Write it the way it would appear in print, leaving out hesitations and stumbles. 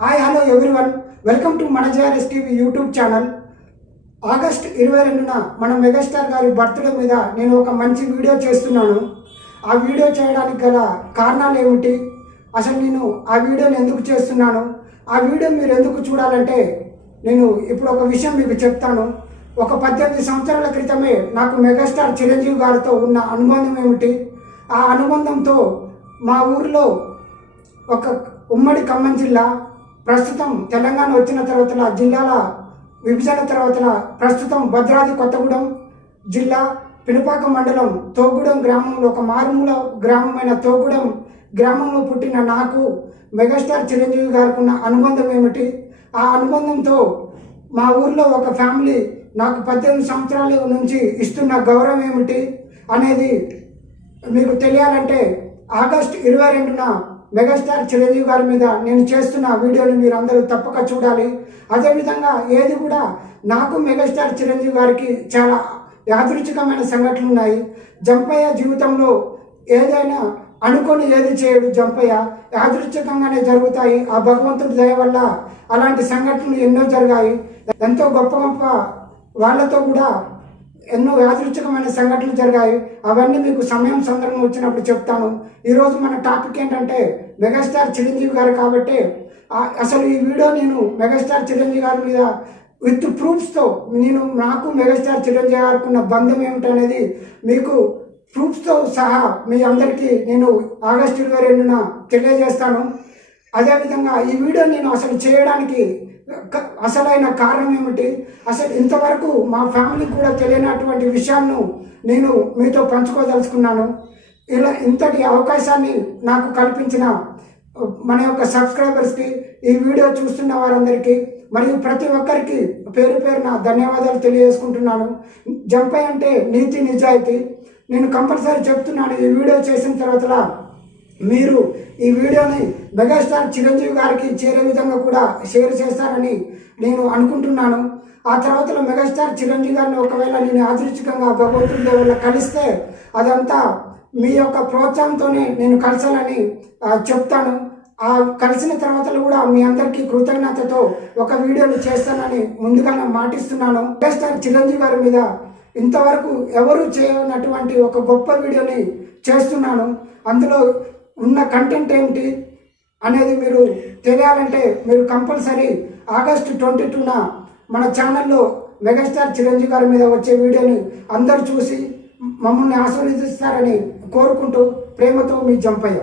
Hi hello everyone, welcome to మన JRS TV YouTube channel. August 22న మన megastar గారి బర్త్డే మీద నేను ఒక మంచి వీడియో చేస్తున్నాను. ఆ వీడియో చేయడానికి గల కారణాలు ఏమిటి, అసలు నేను ఆ వీడియోని ఎందుకు చేస్తున్నాను, ఆ వీడియో మీరు ఎందుకు చూడాలంటే నేను ఇప్పుడు ఒక విషయం మీకు చెప్తాను. ఒక 18 సంవత్సరాల క్రితమే నాకు మెగాస్టార్ చిరంజీవి గారితో ఉన్న అనుబంధం ఏమిటి, ఆ అనుబంధంతో మా ఊరిలో ఒక ఉమ్మడి ఖమ్మం జిల్లా, ప్రస్తుతం తెలంగాణ వచ్చిన తర్వాత జిల్లాల విభజన తర్వాత ప్రస్తుతం భద్రాద్రి కొత్తగూడెం జిల్లా పినపాక మండలం తోగూడెం గ్రామంలో ఒక మారుమూల గ్రామమైన తోగూడెం గ్రామంలో పుట్టిన నాకు మెగాస్టార్ చిరంజీవి గారికి ఉన్న అనుబంధం ఏమిటి, ఆ అనుబంధంతో మా ఊర్లో ఒక ఫ్యామిలీ నాకు 18 సంవత్సరాల నుంచి ఇస్తున్న గౌరవం ఏమిటి అనేది మీకు తెలియాలంటే ఆగస్ట్ 22న మెగాస్టార్ చిరంజీవి గారి మీద నేను చేస్తున్న వీడియోని మీరు అందరూ తప్పక చూడాలి. అదేవిధంగా ఏది కూడా నాకు మెగాస్టార్ చిరంజీవి గారికి చాలా యాదృచ్ఛికమైన సంఘటనలు ఉన్నాయి. జంపయ్య జీవితంలో ఏదైనా అనుకొని ఏది చేయడు జంపయ్య, యాదృచ్ఛికంగానే జరుగుతాయి. ఆ భగవంతుడి దయ వల్ల అలాంటి సంఘటనలు ఎన్నో జరిగాయి. ఎంతో గొప్ప గొప్ప వాళ్ళతో కూడా ఎన్నో యాదృచ్ఛికమైన సంఘటనలు జరిగాయి. అవన్నీ మీకు సమయం సందర్భం వచ్చినప్పుడు చెప్తాను. ఈరోజు మన టాపిక్ ఏంటంటే మెగాస్టార్ చిరంజీవి గారు కాబట్టి అసలు ఈ వీడియో నేను మెగాస్టార్ చిరంజీవి గారి మీద విత్ ప్రూఫ్స్తో నాకు మెగాస్టార్ చిరంజీవి గారికి ఉన్న బంధం ఏమిటనేది మీకు ప్రూఫ్స్తో సహా మీ అందరికీ నేను ఆగస్టు 22న తెలియజేస్తాను. అదేవిధంగా ఈ వీడియో నేను అసలు చేయడానికి అసలైన కారణం ఏమిటి, అసలు ఇంతవరకు మా ఫ్యామిలీకి కూడా తెలియనటువంటి విషయాలను నేను మీతో పంచుకోదలుచుకున్నాను. ఇలా ఇంతటి అవకాశాన్ని నాకు కల్పించిన మన యొక్క సబ్స్క్రైబర్స్కి, ఈ వీడియో చూస్తున్న వారందరికీ మరియు ప్రతి ఒక్కరికి పేరు పేరున ధన్యవాదాలు తెలియజేసుకుంటున్నాను. జంపయ్య అంటే నీతి నిజాయితీ. నేను కంపల్సరీ చెప్తున్నాను, ఈ వీడియో చేసిన తర్వాత మీరు ఈ వీడియోని మెగాస్టార్ చిరంజీవి గారికి చేరే విధంగా కూడా షేర్ చేస్తారని నేను అనుకుంటున్నాను. ఆ తర్వాత మెగాస్టార్ చిరంజీవి గారిని ఒకవేళ నేను యాదృచ్ఛికంగా భగవంతుడి వల్ల కలిస్తే అదంతా మీ యొక్క ప్రోత్సాహంతోనే నేను కలిసాలని చెప్తాను. ఆ కలిసిన తర్వాత కూడా మీ అందరికీ కృతజ్ఞతతో ఒక వీడియోని చేస్తానని ముందుగానే మాటిస్తున్నాను. మెగాస్టార్ చిరంజీవి గారి మీద ఇంతవరకు ఎవరు చేయనటువంటి ఒక గొప్ప వీడియోని చేస్తున్నాను. అందులో ఉన్న కంటెంట్ ఏమిటి అనేది మీరు తెలియాలంటే మీరు కంపల్సరీ ఆగస్టు 22న మన ఛానల్లో మెగాస్టార్ చిరంజీవి గారి మీద వచ్చే వీడియోని అందరూ చూసి మమ్మల్ని ఆశీర్వదిస్తారని కోరుకుంటూ ప్రేమతో మీ జంపయ్య.